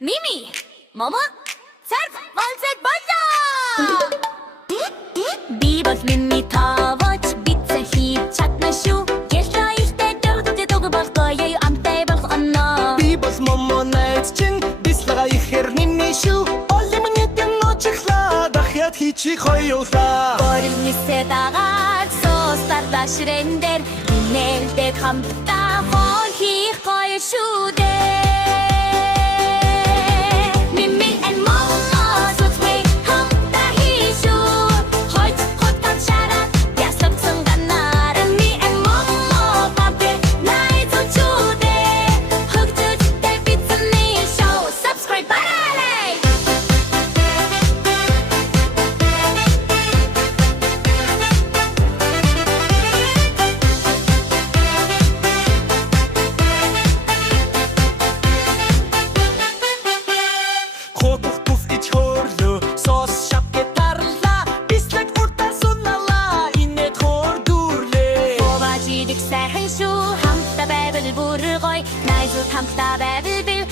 Mimi, Mama, Sarp, Valset, Balla! Bibas Mimi тавач битсэн хийв чадна шүү. Яшаа ихтэй дөрөвдөд багтаяа амтай болгоно. Bibas Mama найз чин бислага ихэр Mimi шүү. Олимнитэн ночихлаа дахиад хийчих хоёулаа. Борилнисээ дагаад соостарда ширэндэр нээлдэг хамтдаа хол хийх гоё шүү дээ. Сайхан шүү хамтдаа байвал бүр гоё найзууд хамтдаа байвал би